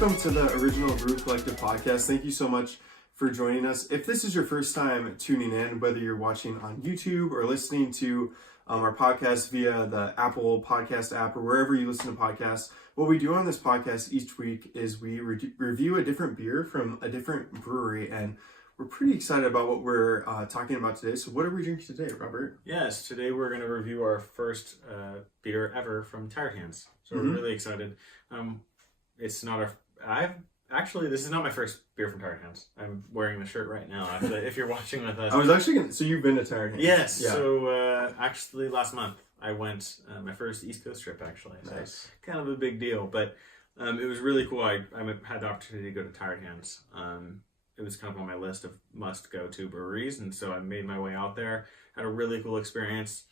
Welcome to the Original Brew Collective podcast. Thank you so much for joining us. If this is your first time tuning in, whether you're watching on YouTube or listening to our podcast via the Apple Podcast app or wherever you listen to podcasts, what we do on this podcast each week is we review a different beer from a different brewery, and we're pretty excited about what we're talking about today. So what are we drinking today, Robert? Yes, today we're going to review our first beer ever from Tired Hands. So we're really excited. It's not this is not my first beer from Tired Hands. I'm wearing the shirt right now. Actually, if you're watching with us. I was actually so you've been to Tired Hands? Yes. Yeah. So actually last month I went my first East Coast trip actually. So Nice. Kind of a big deal, but it was really cool. I had the opportunity to go to Tired Hands. It was kind of on my list of must go to breweries, and so I made my way out there. Had a really cool experience.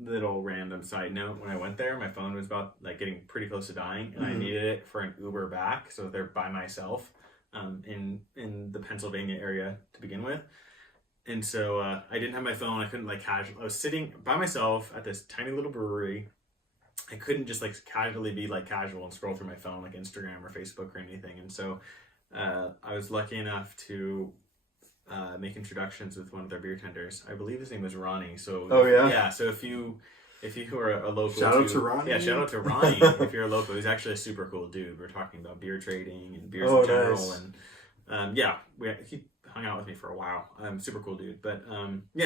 Little random side note, when I went there, my phone was about getting pretty close to dying, and I needed it for an Uber back, so they're by myself in the Pennsylvania area to begin with. And so I didn't have my phone. I couldn't casual. I was sitting by myself at this tiny little brewery. I couldn't just casually be casual and scroll through my phone like Instagram or Facebook or anything. And so I was lucky enough to make introductions with one of their beer tenders. I believe his name was Ronnie. So so if you are a local, shout out to Ronnie. Yeah, shout out to Ronnie. If you're a local, he's actually a super cool dude. We're talking about beer trading and beers in general, nice. And he hung out with me for a while. Super cool dude. But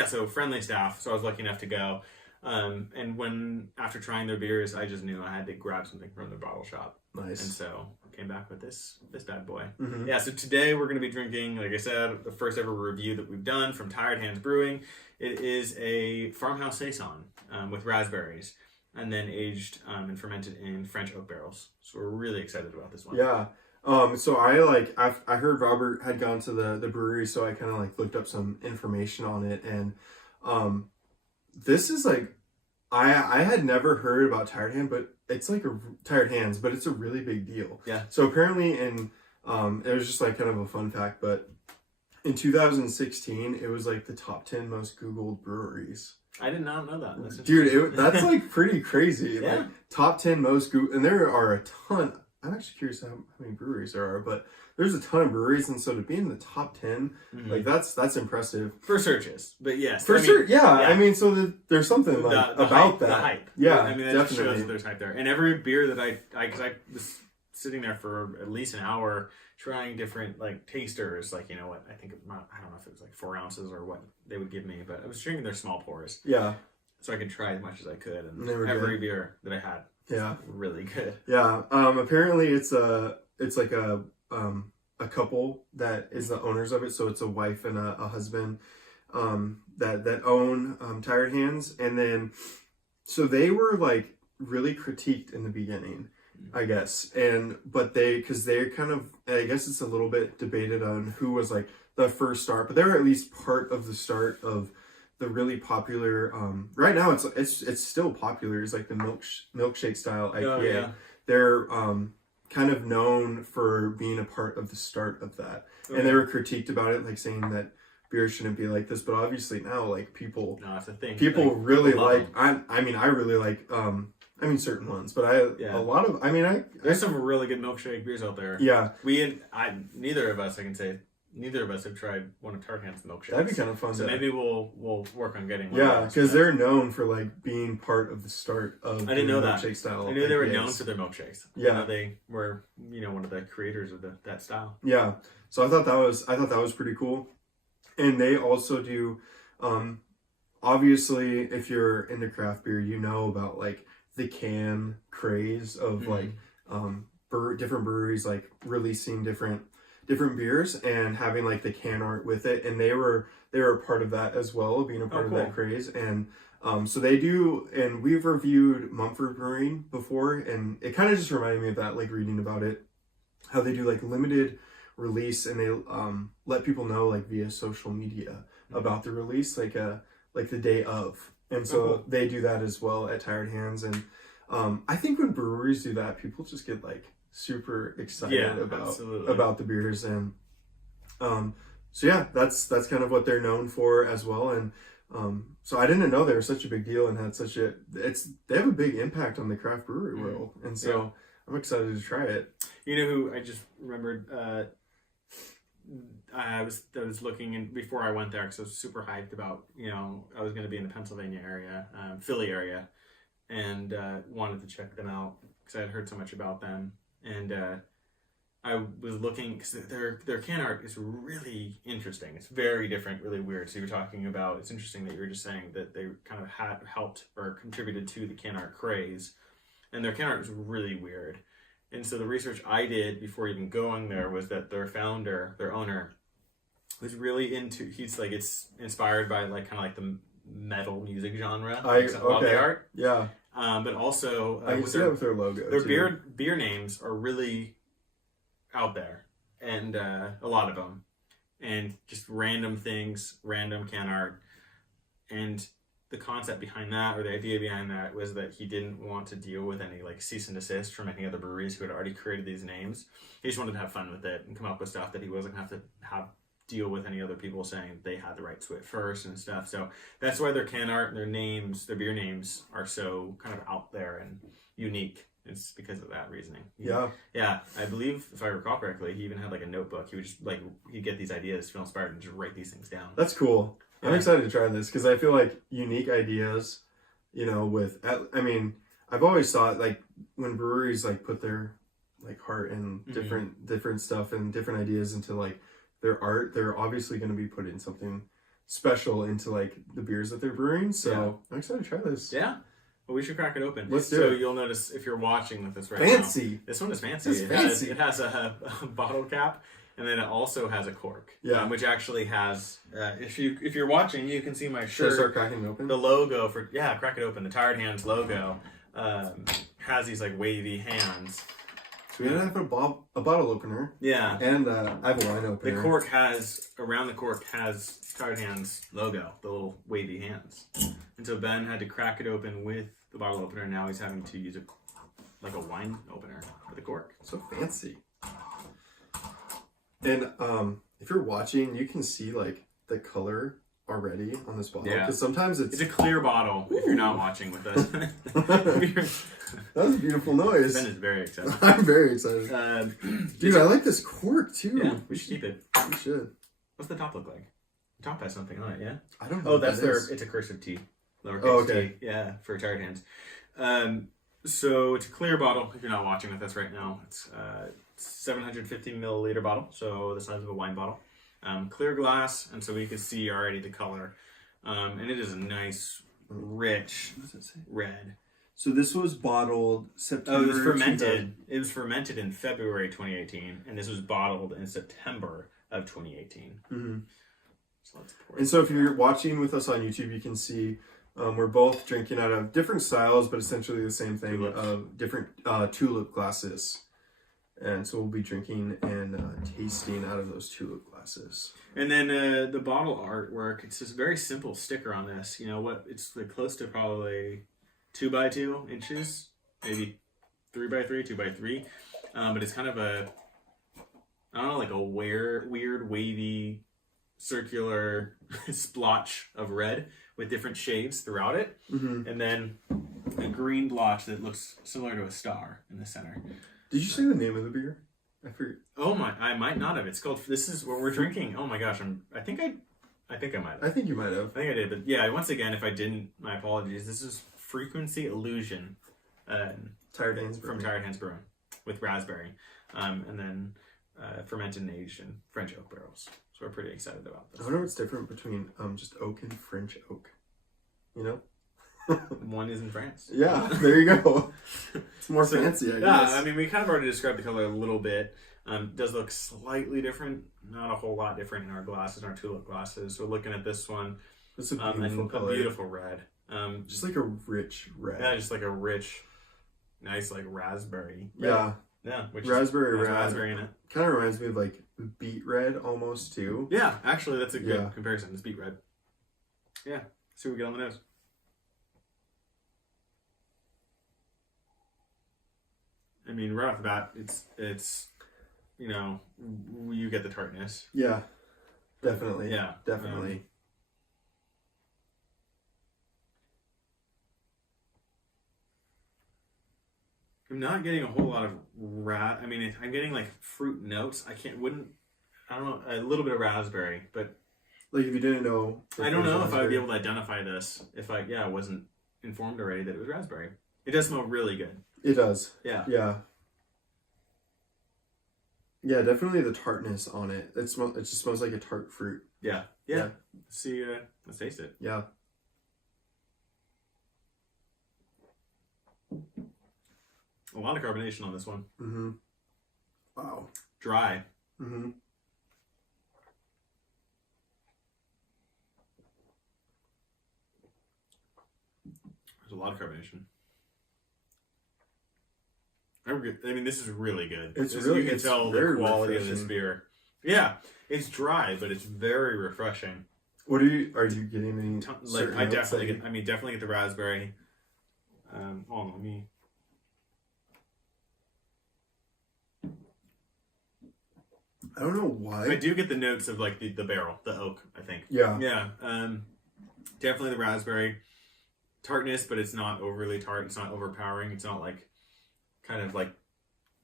so friendly staff. So I was lucky enough to go. And after trying their beers, I just knew I had to grab something from their bottle shop. Nice. And so I came back with this bad boy. Mm-hmm. Yeah, so today we're going to be drinking, like I said, the first ever review that we've done from Tired Hands Brewing. It is a farmhouse Saison with raspberries, and then aged and fermented in French oak barrels. So we're really excited about this one. Yeah. So I heard Robert had gone to the brewery, so I kind of looked up some information on it, and this is I had never heard about Tired Hands, but it's Tired Hands, but it's a really big deal. Yeah. So apparently it was just kind of a fun fact, but in 2016 it was the top 10 most Googled breweries. I did not know that. Dude, that's pretty crazy. Yeah. Top 10 most Googled, and there are a ton. I'm actually curious how many breweries there are, but there's a ton of breweries, and so to be in the top 10, that's impressive. For searches, but yes. I mean, so there's something about that. The hype. Yeah, I mean, that definitely. shows that there's hype there. And every beer that because I was sitting there for at least an hour trying different tasters, I don't know if it was 4 ounces or what they would give me, but I was drinking their small pours. Yeah. So I could try as much as I could, and every beer that I had. Yeah. Really good. Yeah. Apparently it's a couple that is the owners of it. So it's a wife and a husband that own Tired Hands. And then so they were really critiqued in the beginning, I guess. But because they're kind of, I guess it's a little bit debated on who was the first start, but they were at least part of the start of the really popular right now it's still popular. It's the milkshake style IPA. Oh, yeah. They're kind of known for being a part of the start of that. Okay. And they were critiqued about it, saying that beer shouldn't be like this, but obviously now people it's a thing. People really I really like certain ones, but a lot of there's some really good milkshake beers out there. Yeah. Neither of us have tried one of Tired Hands milkshakes. That'd be kind of fun. So maybe we'll work on getting one. Yeah, because they're known for being part of the start of I didn't know milkshake that. style. I knew they were known for their milkshakes. Yeah, they were one of the creators of that style. Yeah, so I thought that was pretty cool, and they also do. Obviously, if you're into craft beer, you know about the can craze of different breweries releasing different beers and having the can art with it, and they were a part of that as well, being a part of that craze. And so they do, and we've reviewed Mumford Brewing before, and it kind of just reminded me of that, reading about it, how they do limited release, and they let people know via social media about the release, the day of. And so they do that as well at Tired Hands. And I think when breweries do that, people just get super excited about the beers. And so yeah, that's kind of what they're known for as well. And so I didn't know they were such a big deal and had they have a big impact on the craft brewery world. And so I'm excited to try it. You know who I just remembered? I was looking in before I went there because I was super hyped about, I was going to be in the Pennsylvania area, Philly area, and wanted to check them out because I had heard so much about them. And I was looking because their can art is really interesting. It's very different, really weird. So you're talking about, it's interesting that you were just saying that they kind of had helped or contributed to the can art craze, and their can art is really weird. And so the research I did before even going there was that their founder, their owner, was really into, he's like, it's inspired by like kind of like the metal music genre, like a lot of the art. Yeah. But also I can see that with their logo. Their beer names are really out there, and a lot of them, and just random things, random can art, and the concept behind that, or the idea behind that, was that he didn't want to deal with any like cease and desist from any other breweries who had already created these names. He just wanted to have fun with it and come up with stuff that he wasn't going to have deal with any other people saying they had the right to it first and stuff. So that's why their can art and their names, their beer names, are so kind of out there and unique. It's because of that reasoning. Yeah. Yeah. I believe, if I recall correctly, he even had like a notebook. He would just like, he'd get these ideas, feel inspired, and just write these things down. That's cool. Yeah. I'm excited to try this because I feel like unique ideas, I mean, I've always thought like when breweries like put their like heart and different stuff and different ideas into like their art, they're obviously going to be putting something special into like the beers that they're brewing. So I'm excited to try this. Yeah. Well, we should crack it open. Let's do it. So you'll notice if you're watching with this right fancy. now. This one is fancy. It's fancy. It has a bottle cap, and then it also has a cork. Yeah. Which actually has, if you're watching, you can see my shirt. Should I start cracking it open? The logo for, crack it open. The Tired Hands logo has these like wavy hands. So we have a bottle opener. Yeah. And I have a wine opener. The cork has, around the cork has Tired Hands logo, the little wavy hands. And so Ben had to crack it open with the bottle opener, and now he's having to use it like a wine opener for the cork. So fancy. And if you're watching, you can see like the color already on this bottle. Yeah. Because sometimes it's a clear bottle. Ooh. If you're not watching with us. That was a beautiful noise. Ben is very excited. I'm very excited. Dude, I like this cork too. Yeah, we should keep it. We should. What's the top look like? The top has something on it, yeah? I don't know. Oh, that's it's a cursive T. Lowercase T. Yeah, for Tired Hands. So it's a clear bottle. If you're not watching with us right now, it's 750 milliliter bottle, so the size of a wine bottle. Clear glass, and so we can see already the color. And it is a nice, rich red. So this was bottled September. Oh, it was fermented. It was fermented in February 2018, and this was bottled in September of 2018. Mm-hmm. So let's pour and so if you're watching with us on YouTube, you can see we're both drinking out of different styles, but essentially the same thing of different tulip glasses. And so we'll be drinking and tasting out of those tulip glasses. And then the bottle artwork, it's just a very simple sticker on this. You know what? It's like close to probably 2 by 2 inches, maybe 3 by 3, 2 by 3. But it's kind of like a weird wavy, circular splotch of red with different shades throughout it. Mm-hmm. And then a green blotch that looks similar to a star in the center. Did you say the name of the beer? I forget. Oh my! I might not have. It's called. This is what we're drinking. Oh my gosh! I think I might have. I think you might have. I think I did. But yeah, once again, if I didn't, my apologies. This is Frequency Illusion. Tired Hands Brewing. From Tired Hands Brewing with raspberry, and then fermented and aged in French oak barrels. So we're pretty excited about this. I wonder what's different between just oak and French oak. You know. One is in France. Yeah, there you go. It's more fancy, I guess. Yeah, I mean, we kind of already described the color a little bit. It does look slightly different, not a whole lot different in our glasses, in our tulip glasses. So looking at this one, it's a beautiful color. A beautiful red. Just like a rich red. Yeah, just like a rich, nice like raspberry. Red. Yeah. Yeah, which raspberry red. Raspberry in it. Kind of reminds me of like beet red almost too. Yeah, actually, that's a good comparison. It's beet red. Yeah. See what we get on the nose. I mean, right off the bat, it's you get the tartness. Yeah, definitely. Yeah, definitely. I'm not getting a whole lot of I mean, I'm getting like fruit notes. I don't know, a little bit of raspberry, but Like if you didn't know. I don't know if I would be able to identify this if I wasn't informed already that it was raspberry. It does smell really good. It does. Yeah. Yeah. Yeah, definitely the tartness on it. It just smells like a tart fruit. Yeah. Yeah. See, let's taste it. Yeah. A lot of carbonation on this one. Mm-hmm. Wow. Dry. Mm-hmm. There's a lot of carbonation. I mean, this is really good. You can tell the quality of this beer. Yeah, it's dry, but it's very refreshing. Are you getting any? I definitely get the raspberry. Let me. I don't know why. I do get the notes of like the barrel, the oak, I think. Yeah. Yeah. Definitely the raspberry tartness, but it's not overly tart. It's not overpowering. It's not like kind of like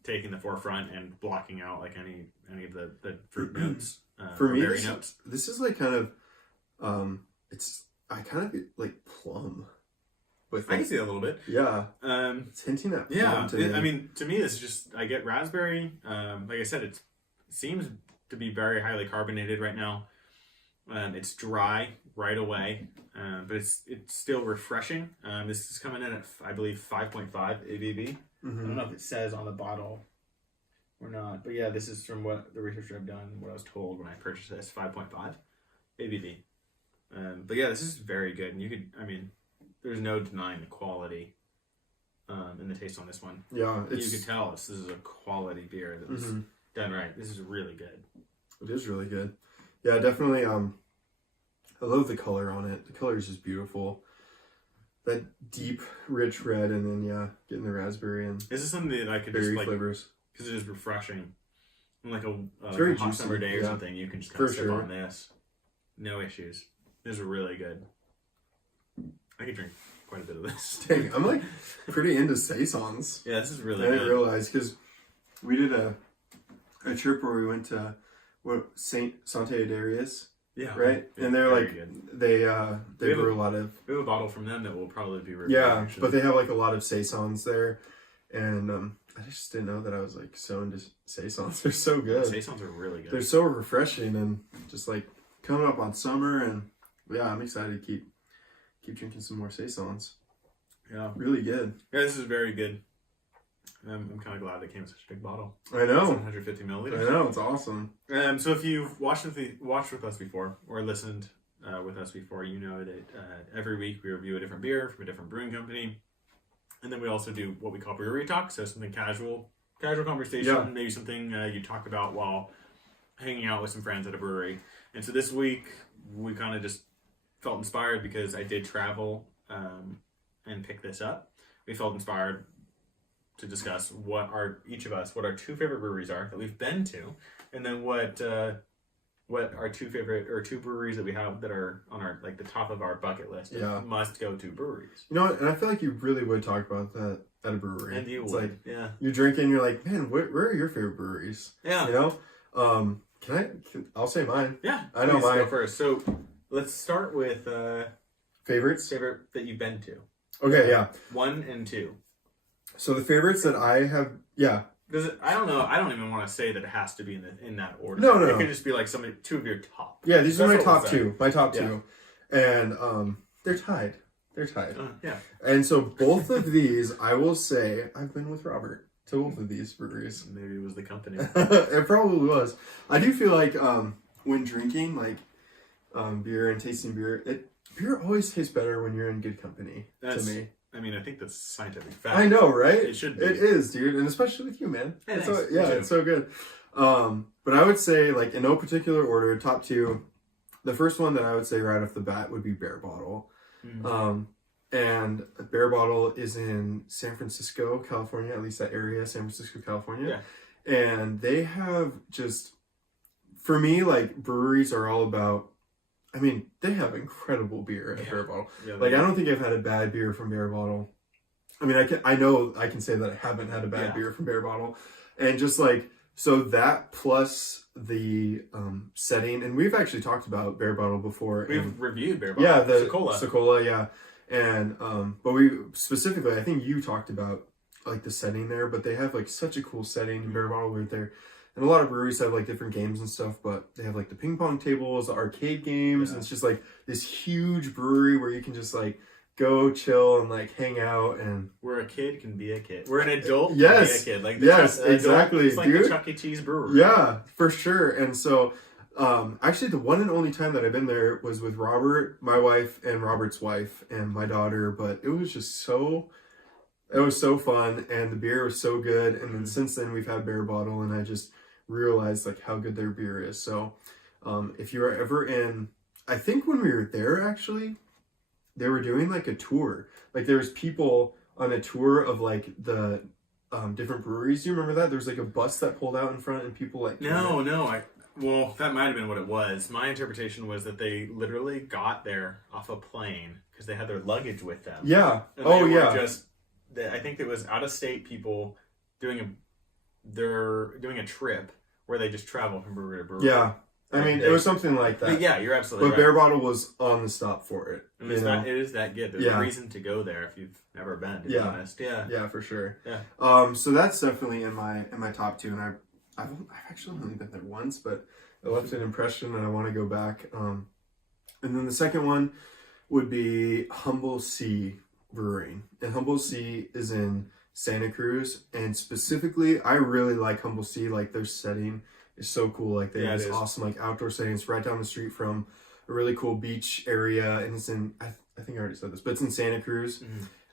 taking the forefront and blocking out like any of the fruit notes. For me, berry notes. This is like kind of, I kind of get like plum. I can see that a little bit. Yeah. It's hinting at plum to me. I mean, to me, it's just, I get raspberry. Like I said, it seems to be very highly carbonated right now. It's dry right away, but it's still refreshing. This is coming in at, I believe, 5.5 ABV. Mm-hmm. I don't know if it says on the bottle or not, but yeah, this is from what the research I've done, what I was told when I purchased this, 5.5 ABV. But yeah, this is very good, and there's no denying the quality and the taste on this one. Yeah, you can tell this is a quality beer that was done right. This is really good. It is really good. Yeah, definitely. I love the color on it. The color is just beautiful. That deep, rich red, and then getting the raspberry and this is something that I could berry just flavors because it is refreshing. On like very a hot juicy, summer day or something, you can just kind of sip on this. No issues. This is really good. I could drink quite a bit of this. Dang, I'm like pretty into Saisons. Yeah, this is really I good. didn't realize because we did a trip where we went to Saint Sante Darius. Yeah. Right? Yeah, and they're like good. they brew a lot of. We have a bottle from them that will probably be reviewed. Yeah, actually. but they have like a lot of Saisons there, and I just didn't know that I was like so into Saisons. They're so good. Saisons are really good. They're so refreshing and just like coming up on summer, and I'm excited to keep drinking some more Saisons. Yeah, really good. Yeah, this is very good. I'm kind of glad they came in such a big bottle. I know. 750 milliliters. I know, it's awesome. So if you've watched with us before or listened with us before, you know that every week we review a different beer from a different brewing company. And then we also do what we call brewery talk, so something casual conversation, maybe something you talk about while hanging out with some friends at a brewery. And so this week we kind of just felt inspired because I did travel and pick this up. We felt inspired to discuss what our two favorite breweries are that we've been to, and then what our two breweries that we have that are on our like the top of our bucket list. Must go to breweries. You know what? And I feel like you really would talk about that at a brewery. And you it's would, like, yeah. You're drinking, you're like, man, where are your favorite breweries? Yeah. You know? I'll say mine. Yeah. I know mine. Go first. So let's start with favorites. Favorite that you've been to. Okay, yeah. 1 and 2. So the favorites that I have, I don't know. I don't even want to say that it has to be in that order. No. It could just be like two of your top. Yeah, these are my top two. My top two. And they're tied. Yeah. And so both of these, I will say, I've been with Robert to both of these breweries. Maybe it was the company. It probably was. I do feel like when drinking like beer and tasting beer, beer always tastes better when you're in good company. To me. I mean, I think that's scientific fact. I know, right? It should be. It is, dude. And especially with you, man. Hey, it's so good. But I would say, like, in no particular order, top two, the first one that I would say right off the bat would be Bear Bottle. Mm-hmm. And Bear Bottle is in San Francisco, California, at least that area, San Francisco, California. Yeah. And they have just, for me, like, breweries are all about, I mean, they have incredible beer at Bear Bottle. Yeah, like, I don't think I've had a bad beer from Bear Bottle. I mean, I know I can say that I haven't had a bad beer from Bare Bottle, and just like so that plus the setting, and we've actually talked about Bare Bottle before. We've reviewed Bare Bottle. Yeah, the Sokola. Sokola, yeah, and but we specifically, I think you talked about like the setting there, but they have like such a cool setting in Bare Bottle right there. And a lot of breweries have like different games and stuff, but they have like the ping pong tables, the arcade games, and it's just like this huge brewery where you can just like go chill and like hang out. And where a kid can be a kid, where an adult yes, can be a kid, like exactly, it's like dude. the Chuck E. Cheese brewery. Yeah, for sure. And so actually the one and only time that I've been there was with Robert, my wife, and Robert's wife and my daughter, but it was just it was so fun, and the beer was so good. And then since then we've had Bare Bottle, and I just realized like how good their beer is. So if you are ever in, I think when we were there actually, they were doing like a tour. Like there was people on a tour of like the different breweries. Do you remember that? There was like a bus that pulled out in front and people like... Well, that might have been what it was. My interpretation was that they literally got there off a plane because they had their luggage with them. Yeah. And I think it was out-of-state people doing a trip where they just travel from brewery to brewery. Yeah. I mean, it was something like that. But yeah, you're absolutely right. But Bare Bottle was on the stop for it. It is that good. There's a reason to go there if you've never been, to be honest. Yeah. Yeah, for sure. Yeah. So that's definitely in my top two, and I've actually only been there once, but it left an impression, and I want to go back. And then the second one would be Humble Sea Brewing, and Humble Sea is in Santa Cruz, and specifically, I really like Humble Sea. Like their setting is so cool. Like they have this awesome like outdoor setting. It's right down the street from a really cool beach area, and it's in I think I already said this, but it's in Santa Cruz.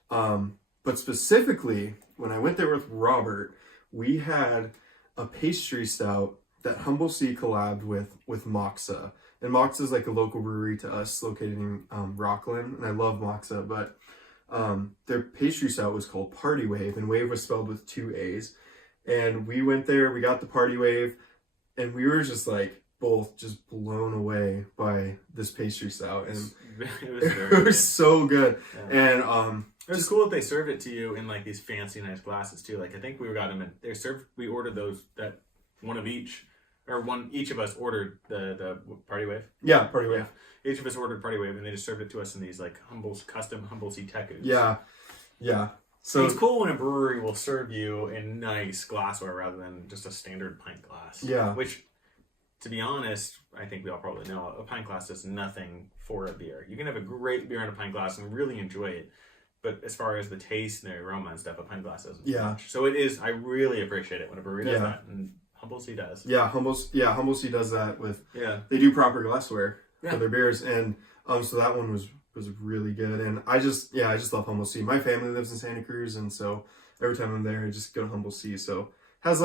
But specifically, when I went there with Robert, we had a pastry stout that Humble Sea collabed with Moxa. And Moxa is like a local brewery to us located in Rockland, and I love Moxa, but their pastry stout was called Party Wave, and Wave was spelled with 2 A's. And we went there, we got the Party Wave, and we were just like both just blown away by this pastry stout, and it was so good. Yeah. And it was cool that they served it to you in like these fancy nice glasses too. Like I think we got them in, we ordered those, that one of each, or each of us ordered the Party Wave. Yeah, Party Wave. Yeah. Each of us ordered Party Wave, and they just served it to us in these like custom Humble Sea Tecus. Yeah. So it's cool when a brewery will serve you in nice glassware rather than just a standard pint glass. Yeah. Which, to be honest, I think we all probably know, a pint glass does nothing for a beer. You can have a great beer in a pint glass and really enjoy it, but as far as the taste and the aroma and stuff, a pint glass doesn't do much. So I really appreciate it when a brewery does that, and Humble Sea does. Humble Sea does that with, they do proper glassware for their beers, and so that one was really good, and I just love Humble Sea. My family lives in Santa Cruz, and so every time I'm there, I just go to Humble Sea. So has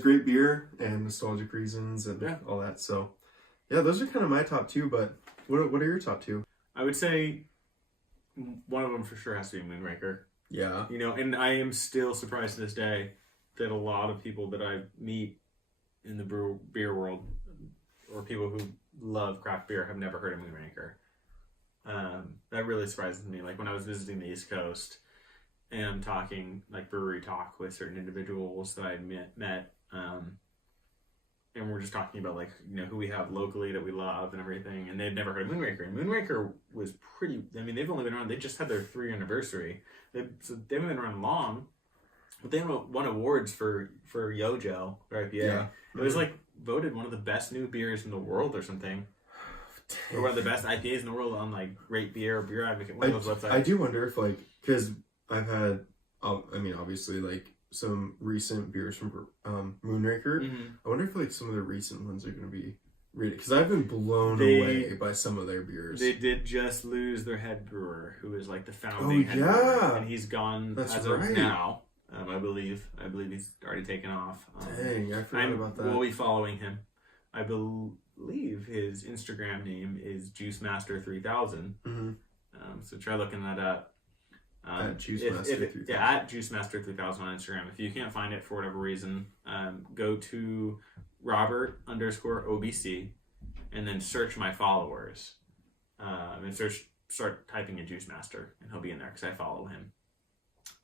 great beer and nostalgic reasons and all that. So those are kind of my top two. But what are your top two? I would say one of them for sure has to be Moonraker. Yeah, and I am still surprised to this day that a lot of people that I meet in the beer world, or people who love craft beer, have never heard of Moonraker. That really surprises me. Like when I was visiting the East Coast and talking like brewery talk with certain individuals that I met, and we're just talking about like who we have locally that we love and everything, and they'd never heard of Moonraker. And Moonraker was pretty. I mean, they've only been around. They just had their 3rd anniversary. They haven't been around long, but they won awards for Yojo, their IPA. Yeah. It was like voted one of the best new beers in the world or something. Or one of the best IPAs in the world on like Rate Beer or Beer Advocate, one of those websites. I do wonder if because I've had, obviously some recent beers from Moonraker. I wonder if some of the recent ones are going to be rated, because I've been blown away by some of their beers. They did just lose their head brewer, who is like the founding head brewer, and he's gone of now. I believe he's already taken off. Dang, I forgot about that. We'll be following him. I believe his Instagram name is JuiceMaster3000. So try looking that up. At JuiceMaster3000. At JuiceMaster3000 on Instagram. If you can't find it for whatever reason, go to Robert_OBC and then search my followers. And start typing in Juice Master, and he'll be in there because I follow him.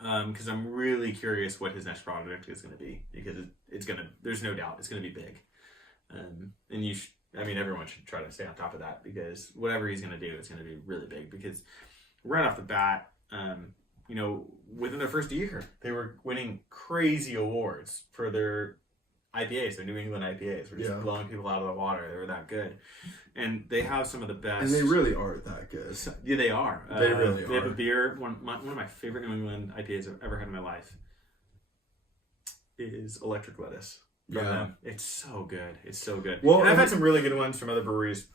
because I'm really curious what his next project is going to be, because there's no doubt it's going to be big. And everyone should try to stay on top of that, because whatever he's going to do, it's going to be really big. Because right off the bat, within their first year, they were winning crazy awards for their IPAs. Their New England IPAs were just blowing people out of the water. They were that good. And they have some of the best. And they really aren't that good. Yeah, they are. They really are. They have a beer. One of my favorite New England IPAs I've ever had in my life is Electric Lettuce. From them. It's so good. It's so good. Well, and I've had some really good ones from other breweries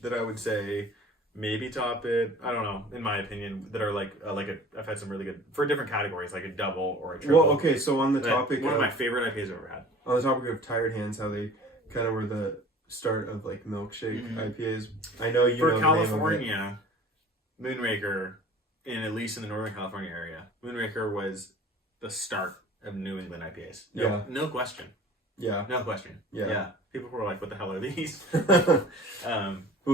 that I would say maybe top it. I don't know, in my opinion, that are I've had some really good for different categories, like a double or a triple. Well, okay, so on the topic one of my favorite IPAs I've ever had. On the topic of Tired Hands, how they kind of were the start of like milkshake IPAs. I know you know California, Moonraker, and at least in the Northern California area, Moonraker was the start of New England IPAs. No question. Yeah. No question. Yeah. People were like, what the hell are these? Well,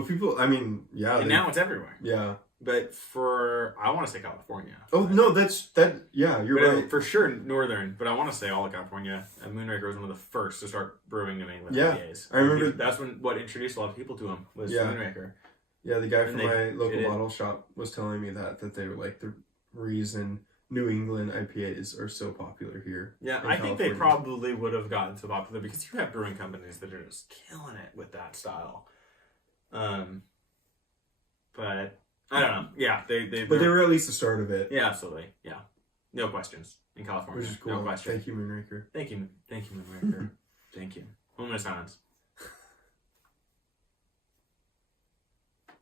people, and now it's everywhere. Yeah. But I want to say California. Oh, no, you're right. For sure, Northern, but I want to say all of California. And Moonraker was one of the first to start brewing New England IPAs. I remember. That's what introduced a lot of people to them was Moonraker. Yeah, the guy from my local bottle shop was telling me that they were like the reason New England IPAs are so popular here. Yeah, I think they probably would have gotten so popular because you have brewing companies that are just killing it with that style. But I don't know. Yeah, but they were at least the start of it. Yeah, absolutely. Yeah, no questions in California. Which is cool. No question. Thank you, Moonraker. Thank you, Moonraker. Thank you. Moment of silence.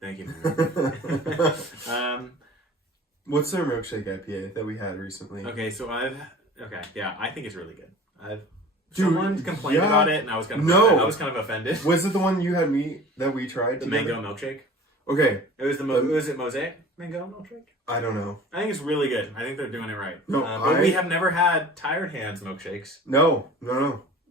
Thank you, Moonraker. What's their milkshake IPA that we had recently? Okay, I think it's really good. Someone complained about it, and I was kind of offended. Was it the one you had that we tried? The mango milkshake. Okay, was it Mosaic mango milkshake? I don't know. I think it's really good. I think they're doing it right. No, but we have never had Tired Hands milkshakes. No.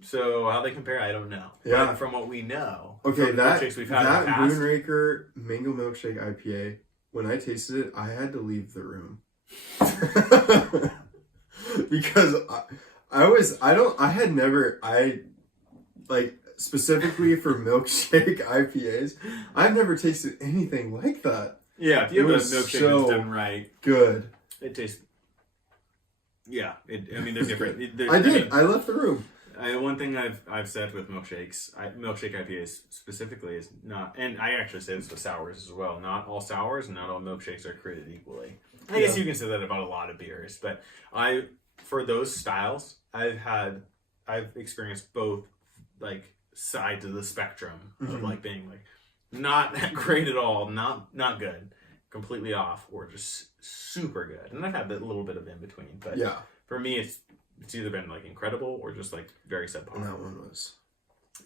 So how they compare, I don't know. Yeah, but from what we know, okay, that Moonraker mango milkshake IPA. When I tasted it, I had to leave the room because specifically for milkshake IPAs, I've never tasted anything like that. Yeah, if you have a milkshake that's done right, good. It tastes. Yeah, they're different. I left the room. One thing I've said with milkshakes, milkshake IPAs specifically is not, and I actually say this with sours as well. Not all sours and not all milkshakes are created equally. I guess you can say that about a lot of beers, but for those styles, I've experienced both like sides of the spectrum of like being like not that great at all, not good, completely off, or just super good. And I've had a little bit of in between, but for me it's either been like incredible or just like very subpar. And that one was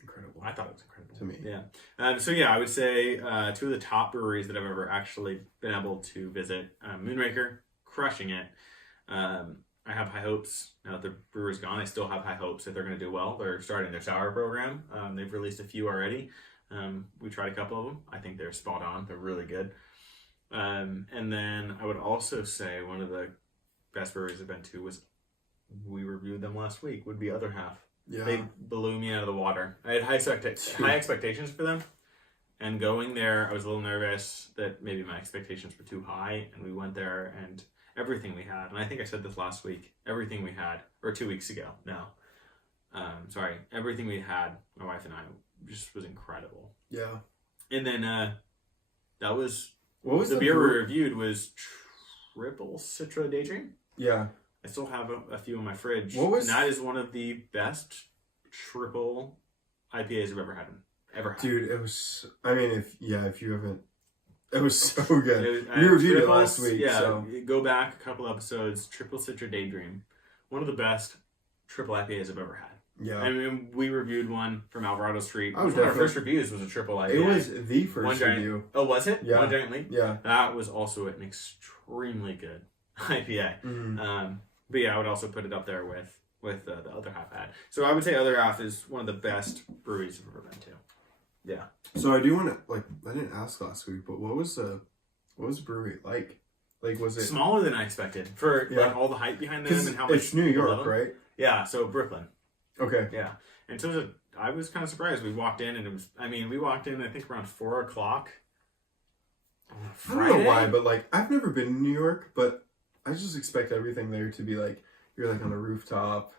incredible. I thought it was incredible to me. Yeah. I would say two of the top breweries that I've ever actually been able to visit. Moonraker, crushing it. I have high hopes now that the brewer's gone. I still have high hopes that they're going to do well. They're starting their sour program. They've released a few already. We tried a couple of them. I think they're spot on. They're really good. And then I would also say one of the best breweries I've been to was, we reviewed them last week, would be Other Half. Yeah. They blew me out of the water. I had high expectations for them. And going there, I was a little nervous that maybe my expectations were too high. And we went there and everything we had, and I think I said this last week, everything we had, or 2 weeks ago, everything we had, my wife and I, just was incredible. Yeah. And then that was, what was the beer we reviewed was Triple Citra Daydream. Yeah. I still have a few in my fridge. And that is one of the best triple IPAs I've ever had. Dude, it was, if you haven't, it was so good. We reviewed it last week. Yeah, so. Go back a couple episodes. Triple Citra Daydream. One of the best triple IPAs I've ever had. Yeah. We reviewed one from Alvarado Street. One of our first reviews was a triple IPA. It was the first review. Oh, was it? Yeah. One Giant Leap? Yeah. That was also an extremely good IPA. Mm-hmm. But yeah, I would also put it up there with the Other Half ad. So I would say Other Half is one of the best breweries I've ever been to. Yeah. So I do want to, I didn't ask last week, but what was the brewery like? Like, was it smaller than I expected for like all the hype behind them and how much it's New York, right? Yeah, so Brooklyn. Okay. Yeah, and so I was kind of surprised. We walked in and it was. I mean, we walked in I think around 4:00. I don't know why, but like I've never been to New York, but I just expect everything there to be like you're like on a rooftop,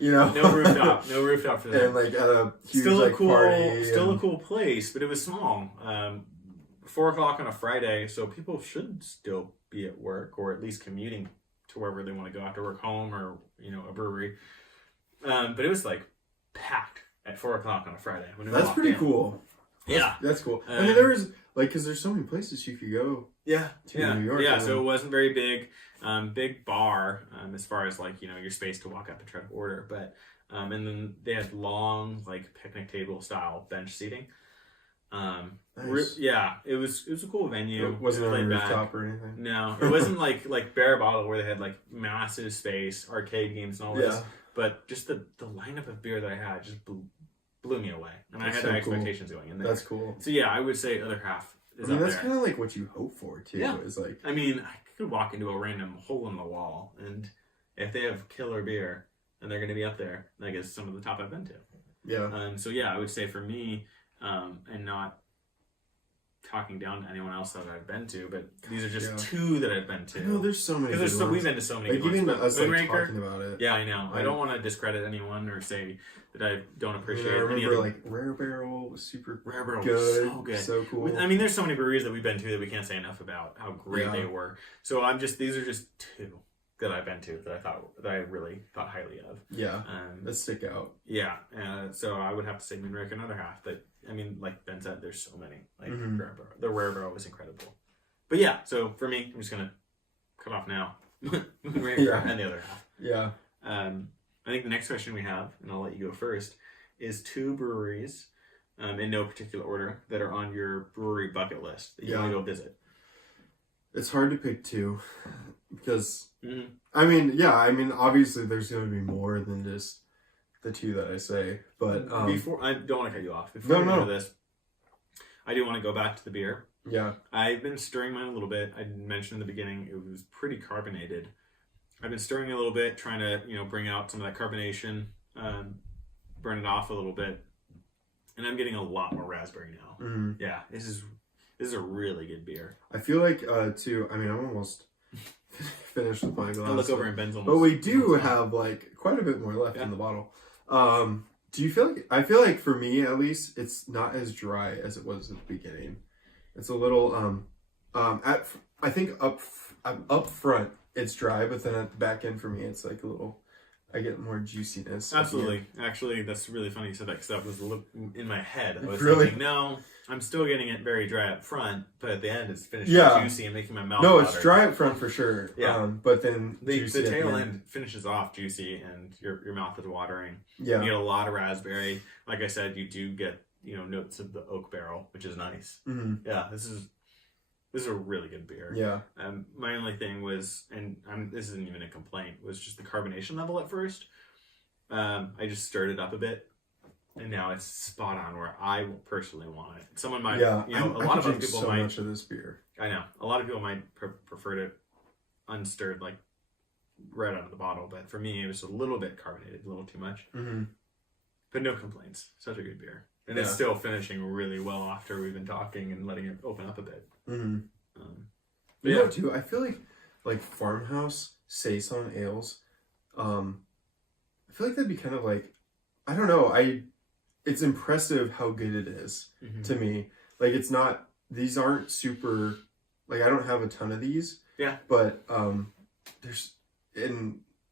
you know. no rooftop for that. And like at a huge still a like cool, party. still a cool place, but it was small. 4:00 on a Friday, so people should still be at work or at least commuting to wherever they want to go after work, home or a brewery. But it was like packed at 4:00 on a Friday. When That's pretty cool. Yeah, that's cool. I mean, there was like because there's so many places you could go. To New York. Yeah. So it wasn't very big. Big bar as far as like your space to walk up and try to order, but and then they had long like picnic table style bench seating. Nice. It was a cool venue. It wasn't on a rooftop or anything. No, it wasn't like Bare Bottle where they had like massive space, arcade games and all this. But just the lineup of beer that I had just blew me away, and I had no expectations going in there. That's cool. So yeah, I would say other half is up that's there. kind of like what you hope for too. Yeah. Is like I mean, I could walk into a random hole in the wall, and if they have killer beer, then they're going to be up there. I guess some of the top I've been to. Yeah. So yeah, I would say for me, and not talking down to anyone else that I've been to, but these are just two that I've been to. No, there's so many. Because we've been to so many. Like even us like, Moonraker, talking about it. Yeah, I know. I don't want to discredit anyone or say that I don't appreciate. I remember any other... like Rare Barrel was super Rare Barrel good, was so good, so cool. I mean, there's so many breweries that we've been to that we can't say enough about how great they were. So these are just two that I've been to that I really thought highly of. Yeah, that stick out. Yeah, so I would have to say Moonraker another half, but I mean, like Ben said, there's so many. Like Rare Barrel. The Rare Barrel was incredible. But yeah, so for me, I'm just gonna cut off now. Moonraker and the other half. Yeah. I think the next question we have, and I'll let you go first, is two breweries, in no particular order, that are on your brewery bucket list that you want to go visit. It's hard to pick two because I mean, obviously there's going to be more than just the two that I say, but before I don't want to cut you off. Before we go to this, I do want to go back to the beer. Yeah, I've been stirring mine a little bit. I mentioned in the beginning it was pretty carbonated. I've been stirring it a little bit, trying to bring out some of that carbonation, burn it off a little bit, and I'm getting a lot more raspberry now. Yeah, this is a really good beer. I feel like too. I mean, I'm almost finished with my glass. I look over and Ben's almost. But we do have like quite a bit more left in the bottle. Do you feel like? I feel like for me at least, it's not as dry as it was at the beginning. It's a little I think up front it's dry, but then at the back end for me it's like a little. I get more juiciness. Absolutely. Actually, that's really funny you said that because that was in my head. I was really? thinking, no, I'm still getting it very dry up front, but at the end it's finished juicy and making my mouth No, water. it's dry up front for sure. Yeah. But then the tail end finishes off juicy and your mouth is watering. Yeah. You get a lot of raspberry. Like I said, you do get, notes of the oak barrel, which is nice. Mm-hmm. Yeah, this is a really good beer. Yeah. My only thing was, and this isn't even a complaint, was just the carbonation level at first. I just stirred it up a bit, and now it's spot on where I personally want it. Someone might, a lot of other people so might. Much of this beer. I know a lot of people might prefer it unstirred, like right out of the bottle. But for me, it was a little bit carbonated, a little too much. Mm-hmm. But no complaints. Such a good beer. And it's still finishing really well after we've been talking and letting it open up a bit. Mm-hmm. Too. I feel like farmhouse Saison ales. I feel like that'd be kind of like, I don't know. It's impressive how good it is to me. Like these aren't super. Like I don't have a ton of these. Yeah. But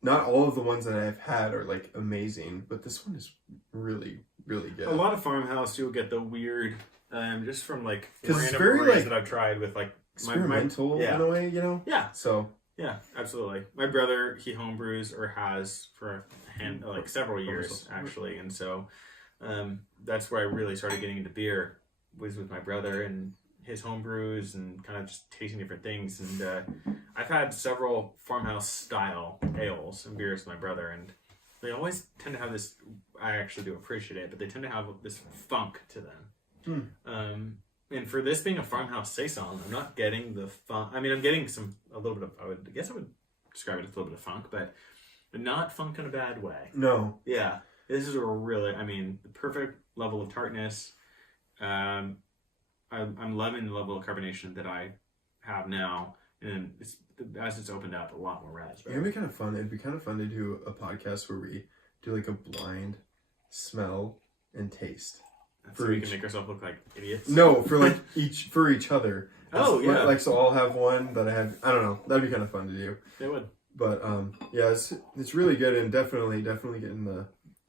not all of the ones that I've had are like amazing, but this one is really, really good. A lot of farmhouse, you'll get the weird, just from like random breweries that I've tried with like experimental in a way, Yeah. So yeah, absolutely. My brother, he homebrews or has for several years actually, and so that's where I really started getting into beer was with my brother and his home brews and kind of just tasting different things. And I've had several farmhouse style ales and beers with my brother, and they always tend to have this, I actually do appreciate it, but they tend to have this funk to them. and for this being a farmhouse Saison, I'm not getting the funk. I mean, I'm getting a little bit of, I would describe it as a little bit of funk, but not funk in a bad way. No. Yeah. This is a really, I mean, the perfect level of tartness. I'm loving the level of carbonation that I have now. And as it's opened up, a lot more raspberry. It'd be kind of fun. It'd be kind of fun to do a podcast where we do like a blind smell and taste. So we can make ourselves look like idiots. No, for like each other. Oh, yeah. Like, so I'll have one that I have. I don't know. That'd be kind of fun to do. It would. But yeah, it's really good, and definitely getting the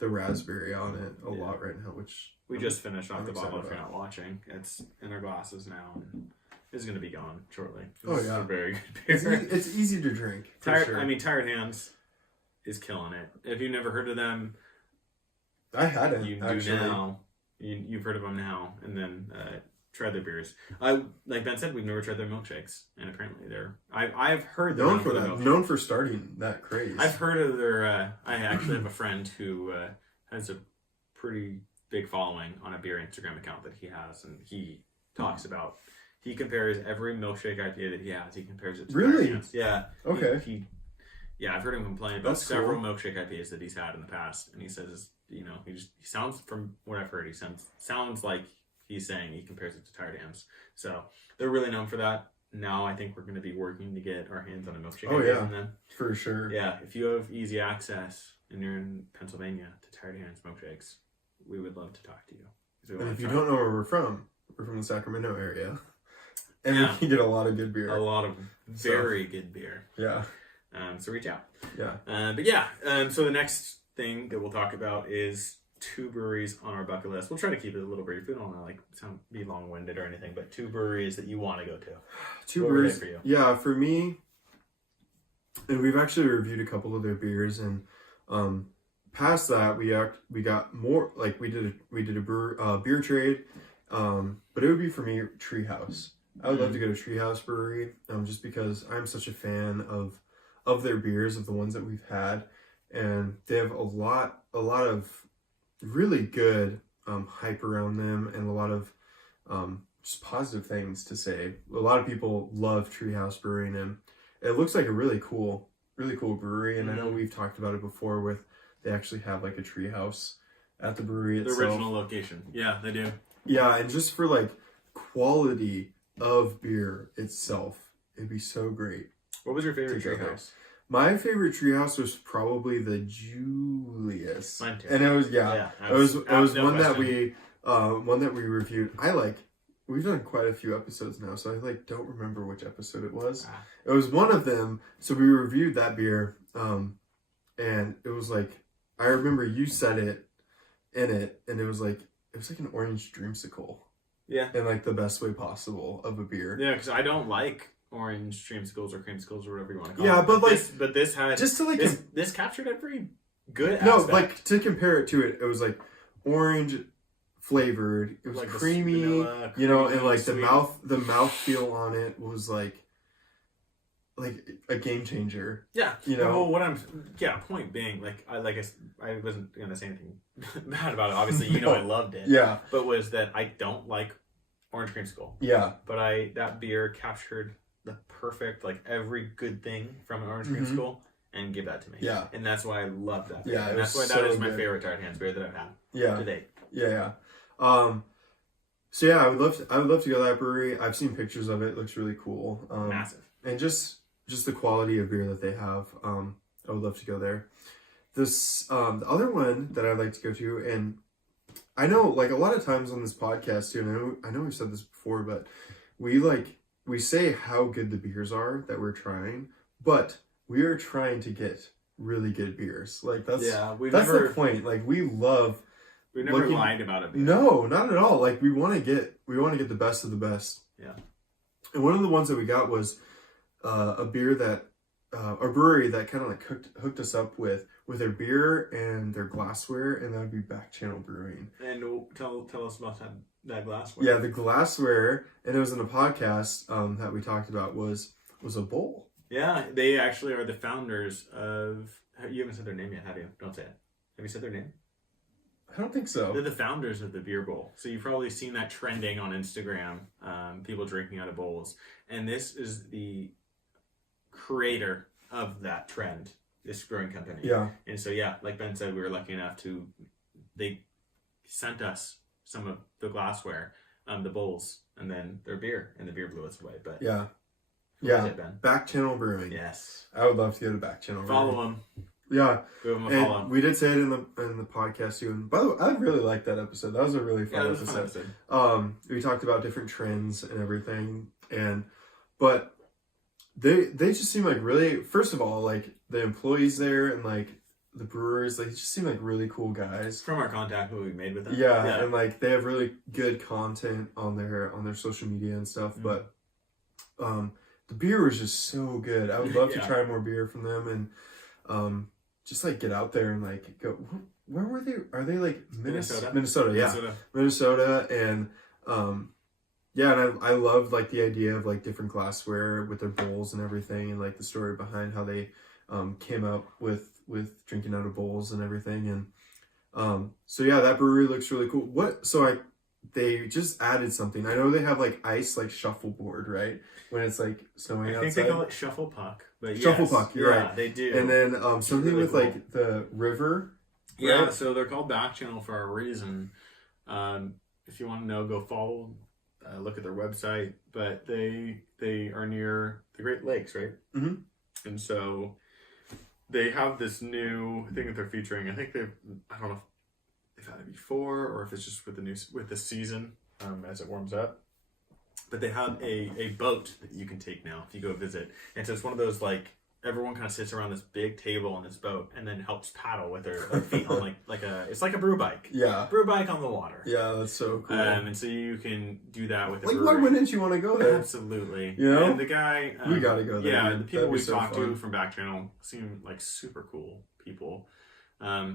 raspberry on it a lot right now. Which we just finished off I'm the bottle. If you're about. not watching, it's in our glasses now, and it's going to be gone shortly. This is a very good beer. It's easy to drink. Sure. I mean, Tired Hands is killing it. If you've never heard of them, I hadn't. You actually. do now. You've heard of them now, and then try their beers. Like Ben said, we've never tried their milkshakes, and apparently I've heard they're known for that. Known for starting that craze. I've heard of their. I actually have a friend who has a pretty big following on a beer Instagram account that he has, and he talks about. He compares every milkshake IPA that he has. He compares it to really. Tired Hands. Yeah. Okay. Yeah, I've heard him complain about That's several cool. milkshake IPAs that he's had in the past, and he says, he sounds, from what I've heard, he sounds like he's saying he compares it to Tired Hands. So they're really known for that. Now I think we're going to be working to get our hands on a milkshake IPA from them. For sure. Yeah, if you have easy access and you're in Pennsylvania to Tired Hands milkshakes, we would love to talk to you. And if you don't know where we're from the Sacramento area, and we can get a lot of good beer. A lot of very good beer. Yeah. So reach out. Yeah. But yeah, so the next thing that we'll talk about is 2 breweries on our bucket list. We'll try to keep it a little brief. We don't want to be long-winded or anything, but 2 breweries that you want to go to. 2 what breweries for you? Yeah, for me, and we've actually reviewed a couple of their beers, and past that we got more, like we did a beer trade, but it would be for me Treehouse. I would love to go to Treehouse Brewery, just because I'm such a fan of their beers, of the ones that we've had, and they have a lot of really good hype around them, and a lot of just positive things to say. A lot of people love Treehouse Brewing, and it looks like a really cool brewery. And I know we've talked about it before, with they actually have like a treehouse at the brewery itself. The original location. Yeah, they do. Yeah, and just for like quality of beer itself, it'd be so great. What was your favorite to go there. treehouse? My favorite treehouse was probably the Julius. Mine too. And it was it was no one that question. we reviewed. We've done quite a few episodes now, so I don't remember which episode it was. It was one of them. So we reviewed that beer, and it was like, I remember you said it in it, and it was like an orange dreamsicle. Yeah. In like the best way possible of a beer. Yeah, because I don't like orange dreamsicles or creamsicles or whatever you want to call Yeah, it. but this had just to like this captured every good no, aspect. like to compare it to it, it was like orange flavored. It was Like creamy, vanilla, and like sweet. the mouth feel on it was like a game changer. Yeah, Well, point being, like I wasn't gonna say anything bad about it. Obviously, I loved it. Yeah. But was that I don't like orange creamsicle. Yeah. But that beer captured the perfect, like every good thing from an orange Mm-hmm. creamsicle and give that to me. Yeah. And that's why I love that beer. Yeah, and that's why that is my favorite Tired Hands beer that I've had. Yeah. To date. Yeah. So yeah, I would love to go to that brewery. I've seen pictures of it. It looks really cool. Massive. And just the quality of beer that they have. I would love to go there. This the other one that I'd like to go to, and I know like a lot of times on this podcast too, and I know we've said this before, but we say how good the beers are that we're trying, but we are trying to get really good beers. Like that's the point. Like we've never lied about it. No, not at all. Like we want to get the best of the best. Yeah. And one of the ones that we got was a beer that a brewery that kind of like hooked us up with their beer and their glassware, and that would be Back Channel Brewing. And tell us about that glassware. Yeah, the glassware, and it was in a podcast that we talked about was a bowl. Yeah, they actually are the founders of. You haven't said their name yet, have you? Don't say it. Have you said their name? I don't think so. They're the founders of the beer bowl. So you've probably seen that trending on Instagram, people drinking out of bowls. And this is the creator of that trend, this brewing company. Yeah. And so, yeah, like Ben said, we were lucky enough to, they sent us some of the glassware, the bowls, and then their beer, and the beer blew us away. But yeah. Who Yeah. is it, Ben? Back Channel Brewing. Yes. I would love to go to Back Channel Brewing. Follow them. Yeah. Give them a And follow. we did say it in the podcast too. And by the way, I really liked that episode. That was a really fun Yeah, it was a fun episode. episode. We talked about different trends and everything, but they just seem like really, first of all, like the employees there and like the brewers, like, they just seem like really cool guys. From our contact who we made with them. Yeah, and like they have really good content on their social media and stuff. Mm-hmm. But the beer was just so good. I would love to Yeah. try more beer from them and just like get out there and like go. Where were they? Are they like Minnesota? Minnesota, yeah, Minnesota, and yeah, and I loved like the idea of like different glassware with their bowls and everything, and like the story behind how they came up with drinking out of bowls and everything, and so yeah, that brewery looks really cool. They just added something. I know they have like ice like shuffleboard, right? When it's like snowing outside. I think they call it shuffle puck. But Shuffle yes, puck, you're right. They do. And then something really with cool. like the river. Yeah, right? so they're called Back Channel for a reason. If you want to know, go follow, look at their website. But they are near the Great Lakes, right? Mm-hmm. And so they have this new thing that they're featuring. I think I don't know if they've had it before or if it's just with the season as it warms up. But they have a boat that you can take now if you go visit. And so it's one of those like everyone kind of sits around this big table on this boat and then helps paddle with their feet on it's like a brew bike. Yeah. Brew bike on the water. Yeah, that's so cool. And so you can do that with the like, brewery. why wouldn't you want to go there? Absolutely. You know? And the guy... we gotta go there. Yeah, dude. the people That'd be we've so talked fun. to from Back Channel seem like super cool people.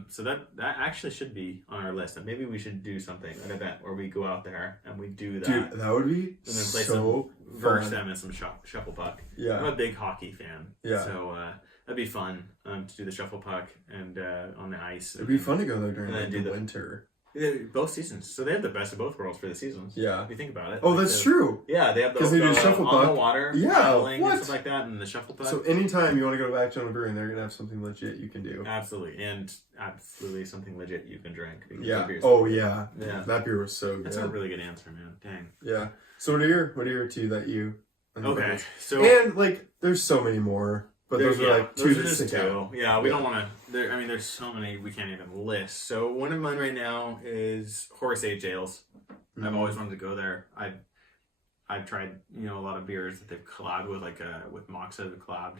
So that actually should be on our list. And maybe we should do something, an event where we go out there and we do that. Dude, that would be and then play so verse fun. them in some shuffle puck. Yeah. I'm a big hockey fan. Yeah. So that'd be fun to do the shuffle puck and on the ice. It'd be fun to go there during and like, then the do winter. both seasons. So they have the best of both worlds for the seasons. Yeah. If you think about it. Oh, Like that's true. Yeah, they have the 'Cause they do shuffle on puck. the water, Yeah, paddling what? and stuff like that, and the shuffle puck. So anytime you want to go to Back Channel Brewing, they're gonna have something legit you can do. Absolutely, and absolutely something legit you can drink. because Yeah. the beer's Oh good. yeah. Yeah. That beer was so good. That's a really good answer, man. Dang. Yeah. So what are your two that you? Okay, so And like, there's so many more, but those are like two those are that just stick out. two. Yeah, we Yeah. don't want to. There's so many we can't even list. So one of mine right now is Horace Age Ales. Mm-hmm. I've always wanted to go there. I've tried a lot of beers that they've collabed with, like with Moxa they've collabed.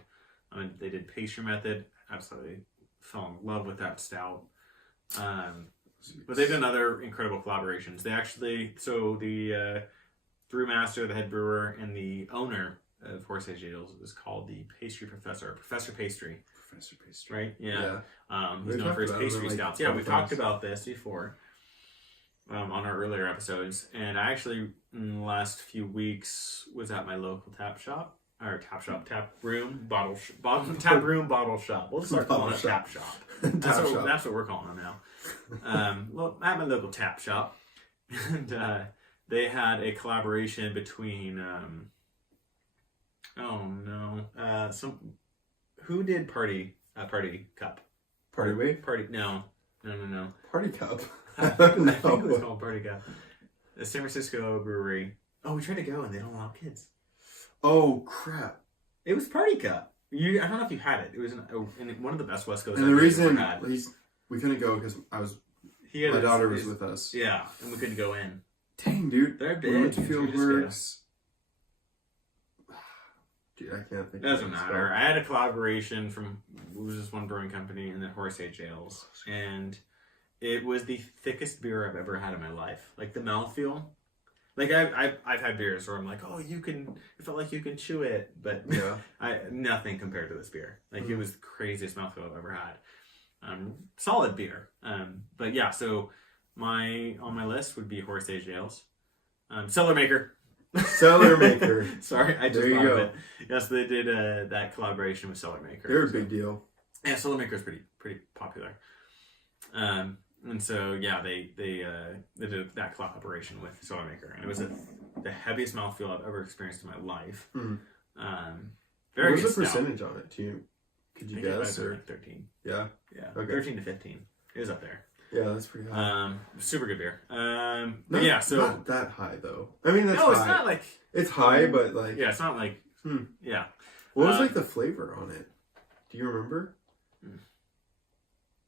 They did Pastry Method. Absolutely fell in love with that stout. But they've done other incredible collaborations. They actually, so the brewmaster, the head brewer, and the owner of Horace Age Ales is called the Pastry Professor, Professor Pastry. Professor Pastry. Right? Yeah. He's We've known for his talked about it, pastry like, stouts. Yeah, we've 12 talked times. about this before on our earlier episodes. And I actually, in the last few weeks, was at my local tap shop. Or tap room, bottle shop. We'll start calling it tap shop. That's what we're calling them now. Well, at my local tap shop. And they had a collaboration between... who did Party Cup? Party Way? No. Party Cup. I think it was called Party Cup. The San Francisco brewery. Oh, we tried to go and they don't allow kids. Oh crap! It was Party Cup. I don't know if you had it. It was in one of the best West Coast. And the reason had. we couldn't go because my daughter was with us. Yeah, and we couldn't go in. Dang, dude. They're big. Field Works. Dude, I can't think. It doesn't matter. I had a collaboration from this one brewing company and then Horace Age Ales, and it was the thickest beer I've ever had in my life. Like the mouthfeel. Like I've had beers where I'm like, oh, it felt like you can chew it, but Yeah. nothing compared to this beer. Like it was the craziest mouthfeel I've ever had. Solid beer. But yeah, so on my list would be Horace Age Ales. Cellar Maker. Cellar Maker. Sorry, I just There you thought of go. it. Yes, they did that collaboration with Cellar Maker. They're a big deal. Yeah, Cellar Maker is pretty popular. And so yeah, they did that collaboration with Soda Maker, and it was the heaviest mouthfeel I've ever experienced in my life. Very what was good the stout. percentage on it? Could you I think it guess? might have been Or like 13. yeah, Yeah, okay. 13 to 15. It was up there. Yeah, that's pretty high. Super good beer. But Not, yeah, so not that high though. I mean, that's no, high. it's not like It's high, but like yeah, it's not like yeah. What was like the flavor on it? Do you remember?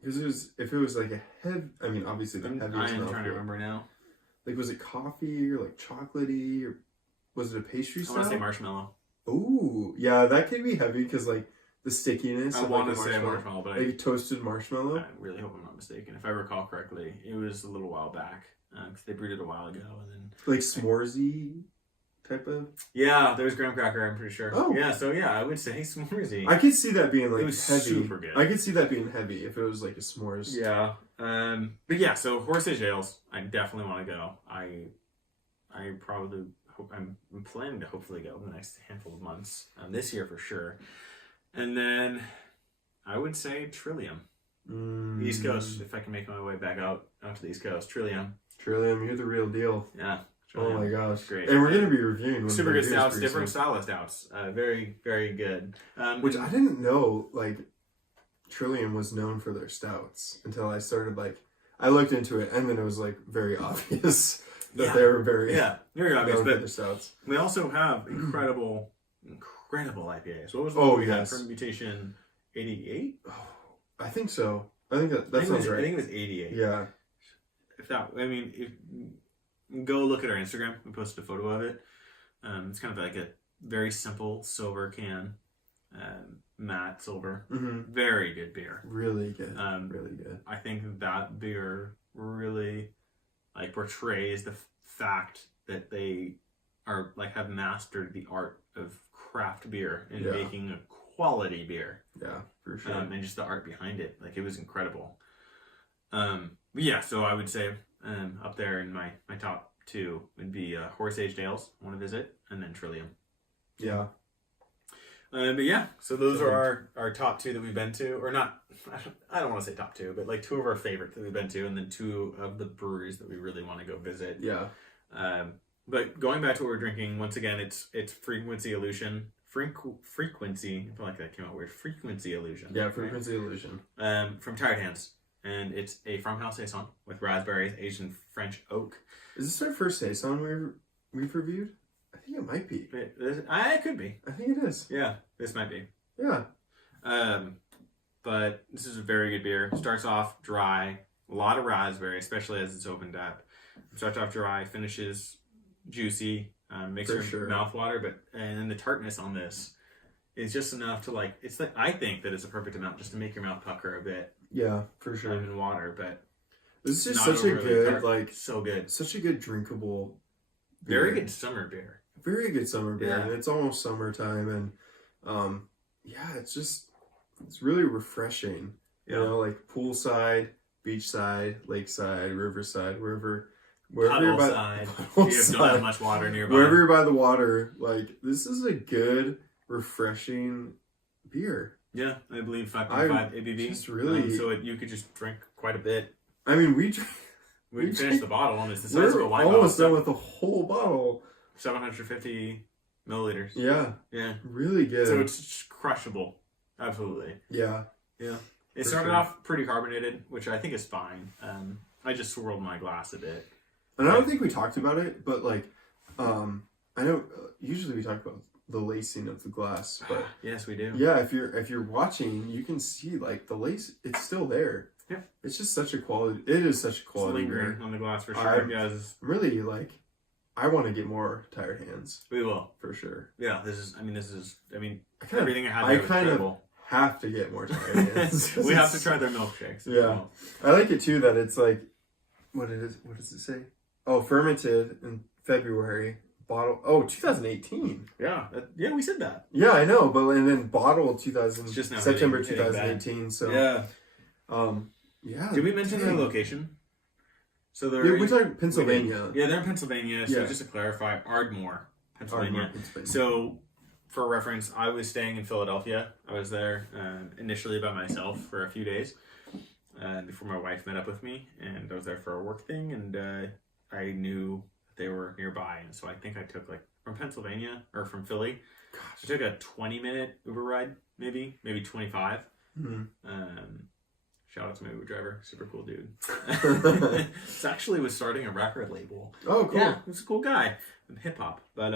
Because if it was like a heavy, I mean, obviously the heaviest. I am trying to remember now. Like, was it coffee or like chocolatey, or was it a pastry style? I want to say marshmallow. Ooh, yeah, that could be heavy because like the stickiness. I want to say marshmallow, but like toasted marshmallow. I really hope I'm not mistaken. If I recall correctly, it was a little while back because they brewed it a while ago, and then like s'moresy type of. Yeah, there was graham cracker. I'm pretty sure. Oh, yeah. So yeah, I would say s'moresy. I could see that being like it was heavy. super good. I could see that being heavy if it was like a s'mores. Yeah. But yeah, so Horse Age Ales, I definitely want to go. I probably hope I'm planning to hopefully go in the next handful of months. This year for sure. And then I would say Trillium. East Coast, if I can make my way back out to the East Coast. Trillium, you're the real deal. Yeah. Trillium. Oh my gosh. Great. And we're going to be reviewing one super of good beers stouts, pretty different soon. style of stouts. Very, very good. Which I didn't know, like, Trillium was known for their stouts until I started, like, I looked into it, and then it was, like, very obvious that they were very very obvious. known for But their stouts. we also have incredible IPAs. What was the Oh, one we had? yes. Fermentation 88? Oh, I think so. I think that sounds right. I think it was 88. Yeah. Go look at our Instagram. We posted a photo of it. It's kind of like a very simple silver can, matte silver. Mm-hmm. Very good beer. Really good. Really good. I think that beer really like portrays the fact that they are like have mastered the art of craft beer and making a quality beer. Yeah, for sure. And just the art behind it, like it was incredible. But yeah, so I would say up there in my top two would be Horse Aged Ales, I want to visit, and then Trillium. Yeah. But yeah, so those are our top two that we've been to, or not. I don't want to say top two, but like two of our favorites that we've been to, and then two of the breweries that we really want to go visit. Yeah. But going back to what we're drinking, once again, it's Frequency Illusion. Frequency. I feel like that came out weird. Frequency Illusion. Yeah, Frequency Illusion. From Tired Hands, and it's a farmhouse saison with raspberries aged in French oak. Is this our first saison we've reviewed? I think it might be. It could be. I think it is. Yeah, this might be. Yeah. But this is a very good beer. Starts off dry, a lot of raspberry, especially as it's opened up. Starts off dry, finishes juicy, makes your mouth water, and then the tartness on this is just enough to like. It's like I think that it's a perfect amount just to make your mouth pucker a bit. Yeah, for sure. In water, but this is just such a good tart. So good, such a good drinkable beer. Very good summer beer. Very good summer beer, and it's almost summertime, and it's really refreshing. You know, like poolside, beachside, lakeside, riverside, wherever you're by. You don't have much water nearby. Wherever you're by the water, like this is a good, refreshing beer. Yeah, I believe 5.5 ABV. Just really, so you could just drink quite a bit. I mean, we finished the bottle almost. The size we're of a wine almost bottle. Done with the whole bottle. 750 milliliters. Yeah. Really good. So it's crushable. Absolutely. Yeah. It started off pretty carbonated, which I think is fine. I just swirled my glass a bit. And I don't think we talked about it, but like, I know usually we talk about the lacing of the glass, but yes, we do. Yeah, if you're watching, you can see like the lace. It's still there. Yeah. It's just such a quality. It is such a quality. It's lingering on the glass for sure. I'm really like. I want to get more Tired Hands. We will for sure. Yeah, everything I had. I kind of have to get more Tired Hands. We have to try their milkshakes. Yeah, I like it too that it's like, what does it say? Oh, fermented in February. Bottle. Oh, 2018. Yeah, we said that. Yeah, I know, but and then bottled September hitting 2018. So yeah. Yeah. Did we mention their location? So we talked Pennsylvania. Yeah, they're in Pennsylvania. So just to clarify, Ardmore, Pennsylvania. So for reference, I was staying in Philadelphia. I was there initially by myself for a few days. before my wife met up with me, and I was there for a work thing, and I knew they were nearby, and so I think I took like from Pennsylvania or from Philly. Gosh. I took a 20-minute Uber ride, maybe 25. Mm-hmm. Shout out to my Uber driver, super cool dude. It's actually was starting a record label. Oh, cool. Yeah, he's a cool guy. Hip hop, but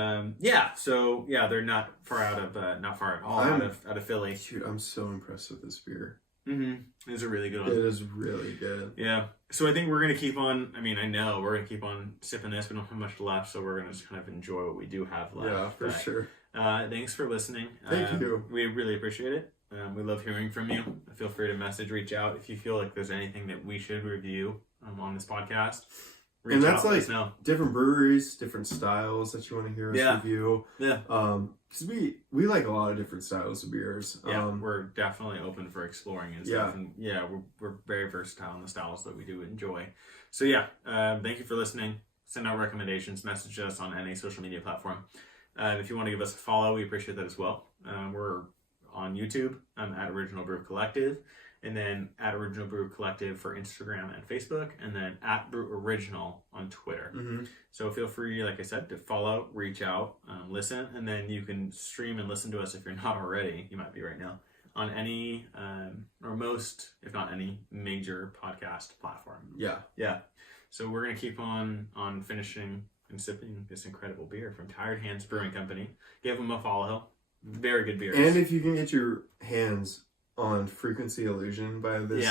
so they're not far out of not far at all out of Philly. Dude, I'm so impressed with this beer. Mm-hmm. It's a really good one. It is really good. Yeah. So I think we're gonna keep on. I mean, I know we're gonna keep on sipping this. We don't have much left, so we're gonna just kind of enjoy what we do have left. Yeah, for sure. Thanks for listening. Thank you. We really appreciate it. We love hearing from you. Feel free to reach out if you feel like there's anything that we should review on this podcast. And that's like different breweries, different styles that you want to hear us review. Yeah. Because we like a lot of different styles of beers. Yeah, we're definitely open for exploring and stuff. And we're very versatile in the styles that we do enjoy. So thank you for listening. Send out recommendations, message us on any social media platform. If you want to give us a follow, we appreciate that as well. We're on YouTube at Original Brew Collective, and then at Original Brew Collective for Instagram and Facebook, and then at Brew Original on Twitter. Mm-hmm. So feel free, like I said, to follow, reach out, listen, and then you can stream and listen to us if you're not already. You might be right now on any or most, if not any, major podcast platform. Yeah. So we're gonna keep on finishing and sipping this incredible beer from Tired Hands Brewing Company. Give them a follow. Very good beers. And if you can get your hands on Frequency Illusion by this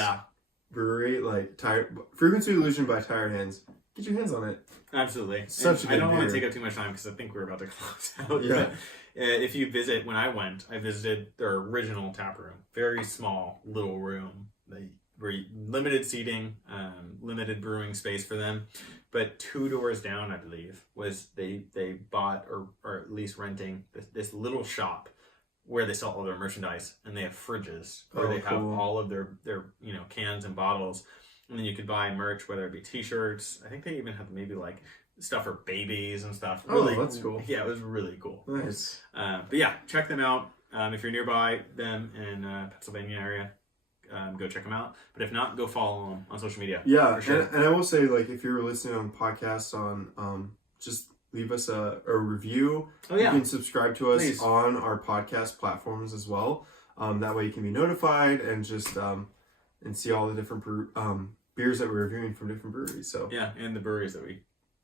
brewery, like Frequency Illusion by Tired Hands, get your hands on it. Absolutely. Such a good I don't beer. want to take up too much time because I think we're about to close out. Yeah. But, if you visit, when I went, I visited their original tap room. Very small little room. They were limited seating, limited brewing space for them. But 2 doors down, I believe, was they bought or at least renting this little shop where they sell all their merchandise, and they have fridges where they have all of their cans and bottles, and then you could buy merch, whether it be t-shirts. I think they even have maybe like stuff for babies and stuff. Really, that's cool. Yeah, it was really cool. Nice. But yeah, check them out. If you're nearby them in Pennsylvania area, go check them out. But if not, go follow them on social media. Yeah, for sure. and I will say, like, if you're listening on podcasts on just leave us a review. Oh, yeah. You can subscribe to us Please. on our podcast platforms as well. That way you can be notified and just and see all the different beers that we're reviewing from different breweries. So yeah, and the breweries that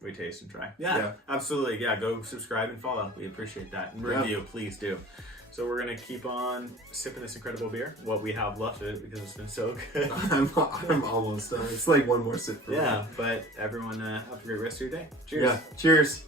we taste and try. Yeah, absolutely. Yeah, go subscribe and follow. We appreciate that. And review, please do. So we're going to keep on sipping this incredible beer, what we have left of it, because it's been so good. I'm almost done. It's like one more sip for me. But everyone have a great rest of your day. Cheers. Yeah, cheers.